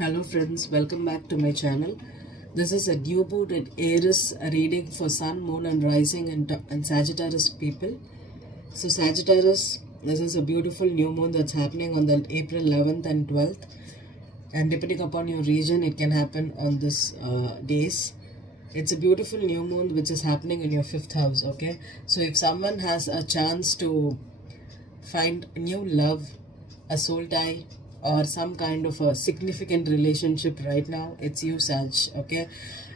Hello friends, welcome back to my channel. This is a new moon in Aries reading for Sun, Moon and Rising and Sagittarius people. So Sagittarius, this is a beautiful new moon that's happening on the April 11th and 12th. And depending upon your region, it can happen on this days. It's a beautiful new moon which is happening in your 5th house, okay? So if someone has a chance to find new love, a soul tie, or some kind of a significant relationship right now, it's you, Sag, okay?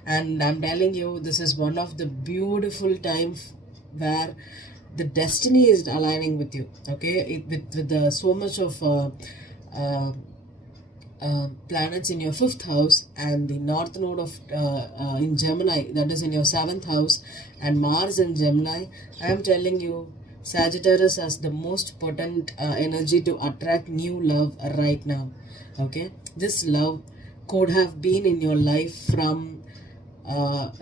And I'm telling you, this is one of the beautiful times where the destiny is aligning with you, okay? With so much of planets in your 5th house and the north node of in Gemini, that is in your 7th house, and Mars in Gemini. I am telling you, Sagittarius has the most potent energy to attract new love right now, okay? This love could have been in your life from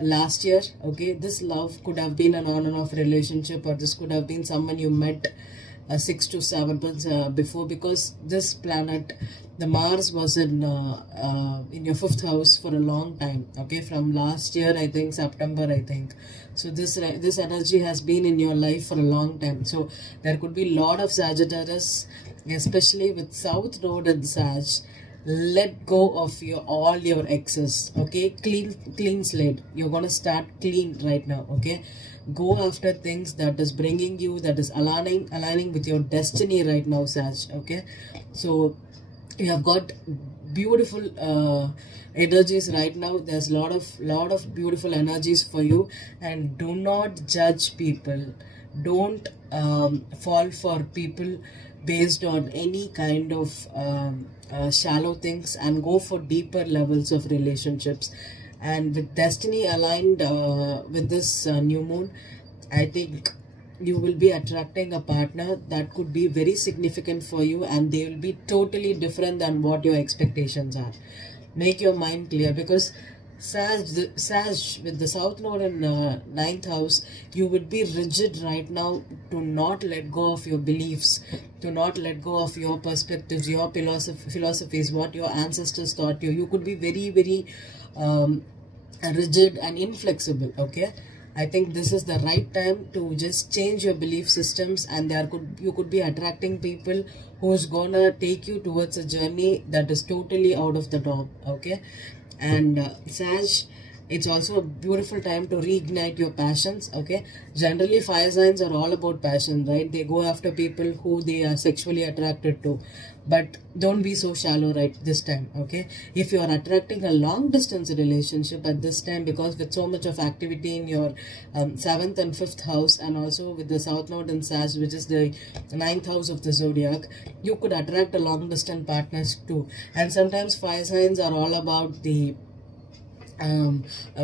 last year, okay? This love could have been an on and off relationship, or this could have been someone you met 6 to 7 months before, because this planet, the Mars, was in your 5th house for a long time, okay? From last year, I think September, I think. So this energy has been in your life for a long time. So there could be a lot of Sagittarius, especially with South Node and Sag. Let go of all your exes, okay? Clean slate. You're gonna start clean right now, okay? Go after things that is bringing you, that is aligning with your destiny right now, Sag, okay? So you have got beautiful energies right now. There's lot of beautiful energies for you, and do not judge people. Don't fall for people based on any kind of shallow things, and go for deeper levels of relationships. And with destiny aligned with this new moon, I think you will be attracting a partner that could be very significant for you, and they will be totally different than what your expectations are. Make your mind clear, because Sag with the South Node in 9th house, you would be rigid right now to not let go of your beliefs, to not let go of your perspectives, your philosophies, what your ancestors taught you. You could be very rigid and inflexible, okay? I think this is the right time to just change your belief systems, and you could be attracting people who's gonna take you towards a journey that is totally out of the norm, okay? And Sag, it's also a beautiful time to reignite your passions, okay? Generally, fire signs are all about passion, right? They go after people who they are sexually attracted to. But don't be so shallow right this time, okay? If you are attracting a long distance relationship at this time, because with so much of activity in your 7th and 5th house, and also with the South Node and Sag, which is the 9th house of the zodiac, you could attract a long distance partners too. And sometimes fire signs are all about the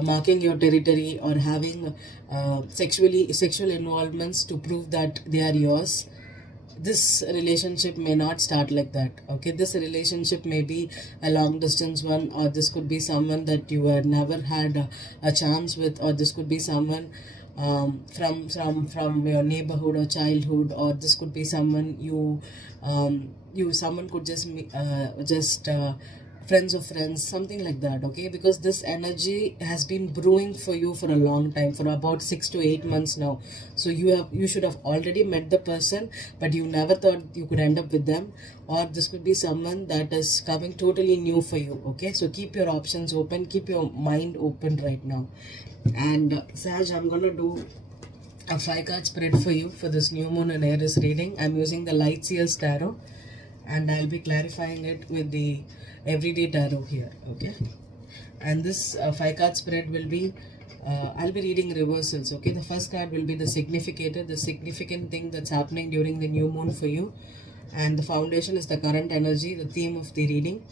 marking your territory, or having sexual involvements to prove that they are yours. This relationship may not start like that, okay? This relationship may be a long distance one, or this could be someone that you had never had a chance with, or this could be someone from your neighborhood or childhood, or this could be someone someone could just friends of friends, something like that, okay? Because this energy has been brewing for you for a long time, for about 6 to 8 months now. So you should have already met the person, but you never thought you could end up with them. Or this could be someone that is coming totally new for you, okay? So keep your options open, keep your mind open right now. And Sag, I'm gonna do a 5-card spread for you for this new moon and Aries reading. I'm using the Light Seers Tarot, and I'll be clarifying it with the Everyday Tarot here, okay? And this 5-card spread will be, I'll be reading reversals, okay? The first card will be the significator, the significant thing that's happening during the new moon for you. And the foundation is the current energy, the theme of the reading.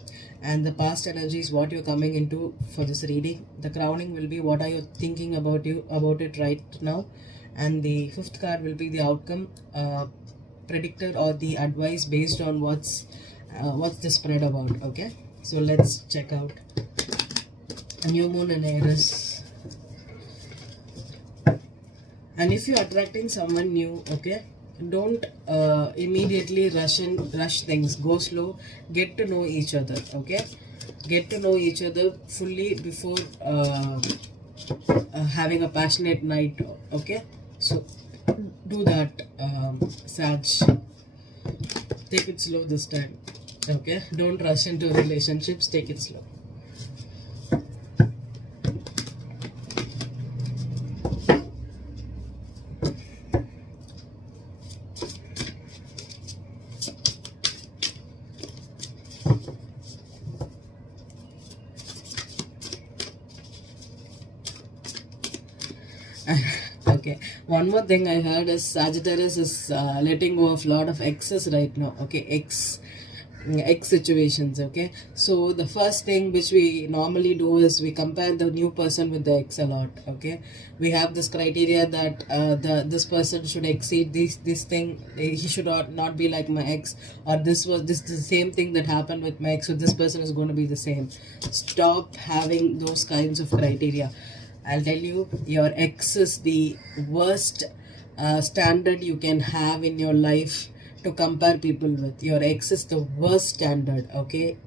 And the past energy is what you're coming into for this reading. The crowning will be what are you thinking about it right now. And the 5th card will be the outcome predictor, or the advice based on what's the spread about, okay? So let's check out a new moon in Aries. And if you're attracting someone new, okay, don't immediately rush things. Go slow, get to know each other, okay? Get to know each other fully before having a passionate night. Okay, so do that, Sag. Take it slow this time. Okay, don't rush into relationships. Take it slow. Okay, one more thing I heard is Sagittarius is letting go of a lot of exes right now. Okay, X situations. Okay, so the first thing which we normally do is we compare the new person with the ex a lot. Okay, we have this criteria that this person should exceed this thing. He should not be like my ex, or this the same thing that happened with my ex, so this person is going to be the same. Stop having those kinds of criteria. I'll tell you, your ex is the worst standard you can have in your life to compare people with. Your ex is the worst standard. Okay,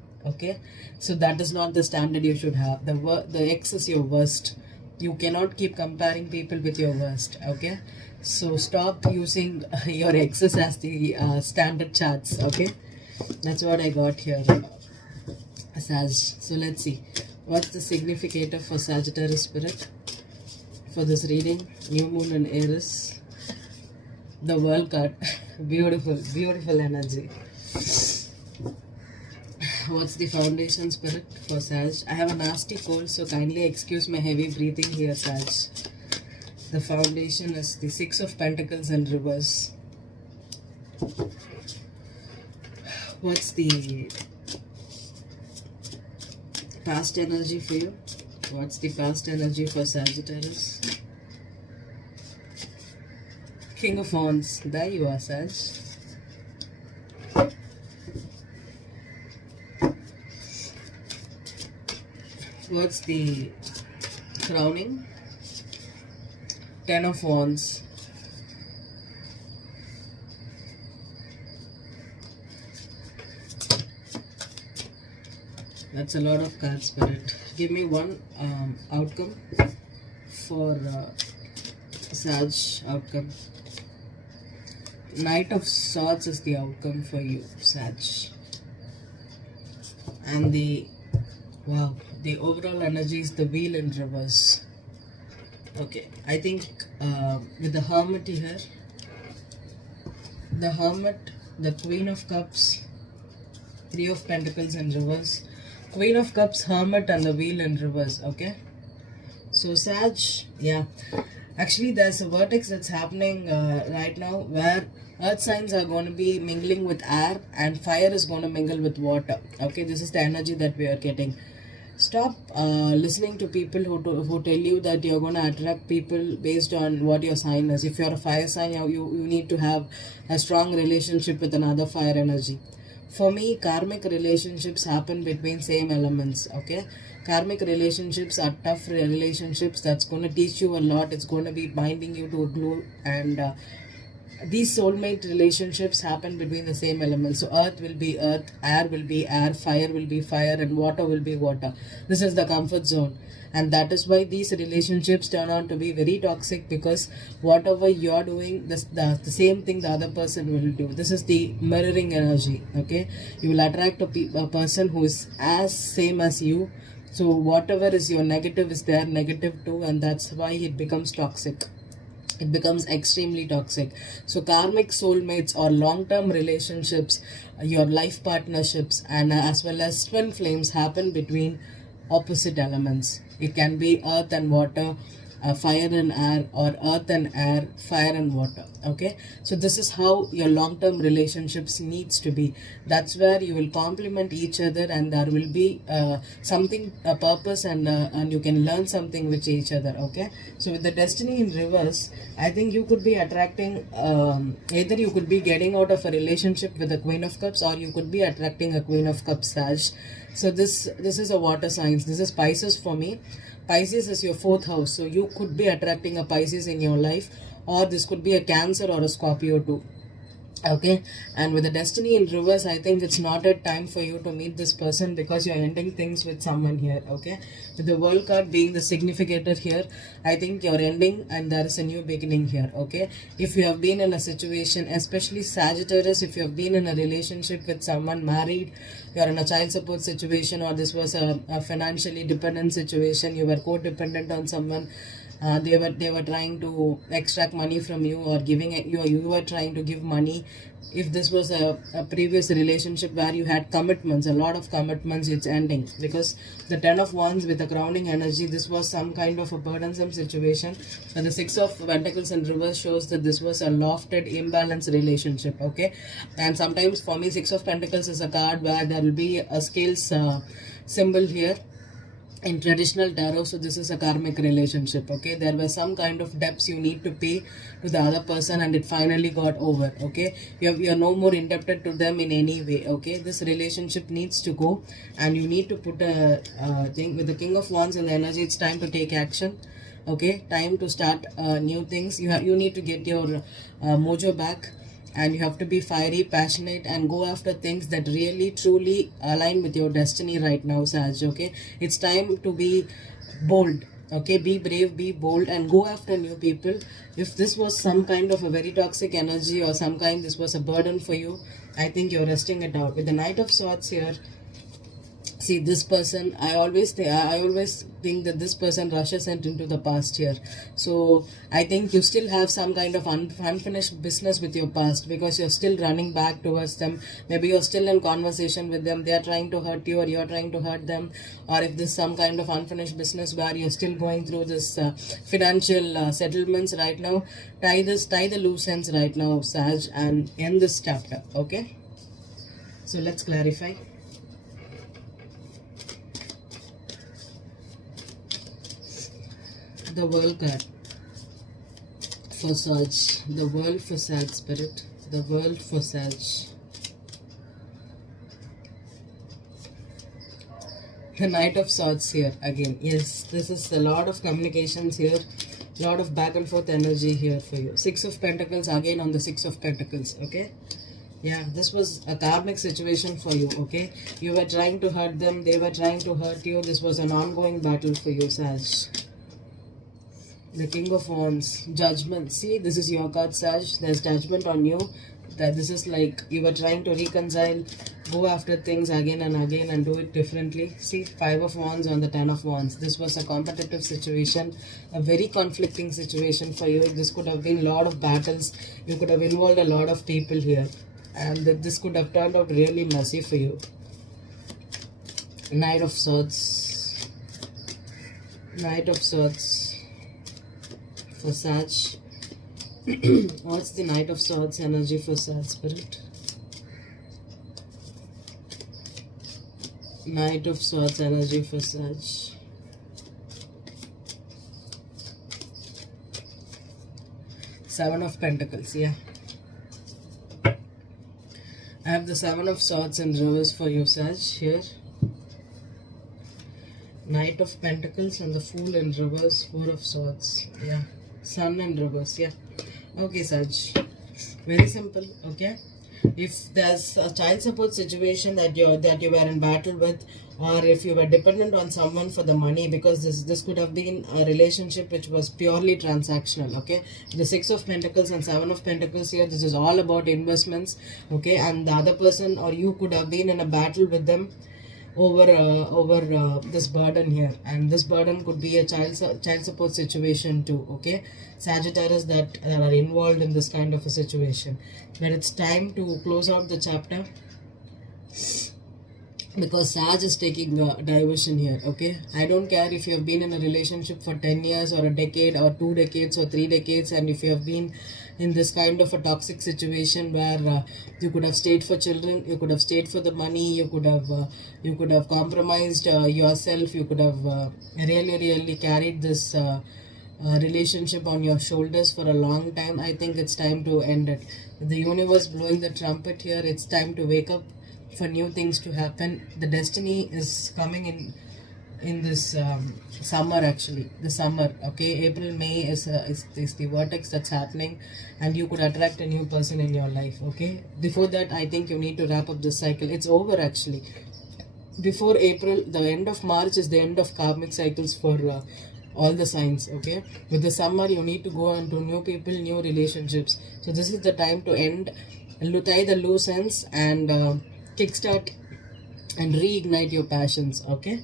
so that is not the standard you should have. The ex is your worst. You cannot keep comparing people with your worst. Okay, so stop using your exes as the standard charts. Okay, that's what I got here, Sag. So let's see. What's the significator for Sagittarius spirit for this reading? New moon in Aries. The World card. Beautiful energy. What's the foundation spirit for Sag? I have a nasty cold, so kindly excuse my heavy breathing here, Sag. The foundation is the Six of Pentacles in reverse. What's the past energy for you? What's the past energy for Sagittarius? King of Wands. There you are, Sag. What's the crowning? Ten of Wands. That's a lot of cards, Spirit. Give me one outcome for Sag outcome. Knight of Swords is the outcome for you, Sag. And the overall energy is the Wheel in reverse. Okay, I think with the Hermit here, the Hermit, the Queen of Cups, Three of Pentacles in reverse, Queen of Cups, Hermit, and the Wheel in reverse. Okay, so Sag, yeah, actually there's a vortex that's happening right now where earth signs are going to be mingling with air and fire is going to mingle with water. Okay, this is the energy that we are getting. Stop listening to people who tell you that you're going to attract people based on what your sign is. If you're a fire sign, you need to have a strong relationship with another fire energy. For me, karmic relationships happen between same elements. Okay, karmic relationships are tough relationships that's going to teach you a lot. It's going to be binding you to a glue, and these soulmate relationships happen between the same elements. So earth will be earth, air will be air, fire will be fire, and water will be water. This is the comfort zone, and that is why these relationships turn out to be very toxic, because whatever you're doing, the same thing the other person will do. This is the mirroring energy. Okay, you will attract a person who is as same as you. So whatever is your negative is their negative too, and that's why it becomes toxic. It becomes extremely toxic. So karmic soulmates or long-term relationships, your life partnerships, and as well as twin flames happen between opposite elements. It can be earth and water, fire and air, or earth and air, fire and water. Okay, so this is how your long-term relationships needs to be. That's where you will complement each other, and there will be something, a purpose, and you can learn something with each other. Okay, so with the destiny in reverse, I think you could be attracting either you could be getting out of a relationship with a Queen of Cups, or you could be attracting a Queen of Cups, Sag. So this is a water signs. This is Pisces for me. Pisces is your 4th house, so you could be attracting a Pisces in your life, or this could be a Cancer or a Scorpio too. Okay, and with the destiny in reverse, I think it's not a time for you to meet this person because you're ending things with someone here. Okay, with the world card being the significator here, I think you're ending and there is a new beginning here. Okay, if you have been in a situation, especially Sagittarius, if you have been in a relationship with someone, married, you're in a child support situation, or this was a financially dependent situation, you were codependent on someone, they were trying to extract money from you, or giving it, you were trying to give money. If this was a previous relationship where you had commitments, a lot of commitments, it's ending because the 10 of Wands with the grounding energy, this was some kind of a burdensome situation, and the 6 of Pentacles in reverse shows that this was a lofted imbalanced relationship. Okay, and sometimes for me 6 of Pentacles is a card where there will be a scales symbol here in traditional tarot. So this is a karmic relationship. Okay, there were some kind of debts you need to pay to the other person and it finally got over. Okay, you're no more indebted to them in any way. Okay, this relationship needs to go and you need to put a thing with the King of Wands and the energy. It's time to take action. Okay, time to start new things. You need to get your mojo back, and you have to be fiery, passionate, and go after things that really truly align with your destiny right now, Saj. Okay, it's time to be bold. Okay, be brave, be bold, and go after new people. If this was some kind of a very toxic energy or some kind, this was a burden for you, I think you're resting it out with the Knight of Swords here. See, this person, I always think that this person rushes into the past here. So I think you still have some kind of unfinished business with your past because you're still running back towards them. Maybe you're still in conversation with them, they are trying to hurt you or you're trying to hurt them. Or if there's some kind of unfinished business where you're still going through this financial settlements right now, tie the loose ends right now, Saj, and end this chapter. Okay, so let's clarify. The world card for Sag, the world for Sag spirit, the world for Sag. The Knight of Swords here again. Yes, this is a lot of communications here, lot of back and forth energy here for you. 6 of Pentacles again on the 6 of Pentacles. Okay, yeah, this was a karmic situation for you. Okay, you were trying to hurt them, they were trying to hurt you. This was an ongoing battle for you, Sag. The King of Wands, Judgment. See, this is your card, Sag. There's judgment on you. That this is like you were trying to reconcile, go after things again and again and do it differently. See, 5 of Wands on the 10 of Wands. This was a competitive situation, a very conflicting situation for you. This could have been a lot of battles. You could have involved a lot of people here. And this could have turned out really messy for you. Knight of Swords. Knight of Swords. For Sag. What's the Knight of Swords energy for Sag spirit? Knight of Swords energy for Sag. Seven of Pentacles, yeah. I have the 7 of Swords in reverse for you, Sag, here. Knight of Pentacles and the Fool in reverse, 4 of Swords, yeah. Sun in reverse, yeah. Okay, Sag. Very simple, okay. If there's a child support situation that you were in battle with, or if you were dependent on someone for the money, because this could have been a relationship which was purely transactional. Okay, the 6 of Pentacles and 7 of Pentacles here, this is all about investments. Okay, and the other person or you could have been in a battle with them over this burden here, and this burden could be a child support situation too. Okay, Sagittarius that are involved in this kind of a situation, but it's time to close out the chapter because Sag is taking diversion here. Okay, I don't care if you have been in a relationship for 10 years or a decade or 2 decades or 3 decades, and if you have been in this kind of a toxic situation where you could have stayed for children, you could have stayed for the money, you could have compromised yourself, you could have really carried this relationship on your shoulders for a long time. I think it's time to end it. With the universe blowing the trumpet here, it's time to wake up for new things to happen. The destiny is coming in in this summer. Actually, the summer, okay, April, May is the vortex that's happening, and you could attract a new person in your life. Okay, before that, I think you need to wrap up this cycle. It's over actually. Before April, the end of March is the end of karmic cycles for all the signs. Okay, with the summer, you need to go into new people, new relationships. So this is the time to end, tie the loose ends, and kickstart and reignite your passions. Okay,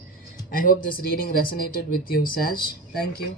I hope this reading resonated with you, Saj. Thank you.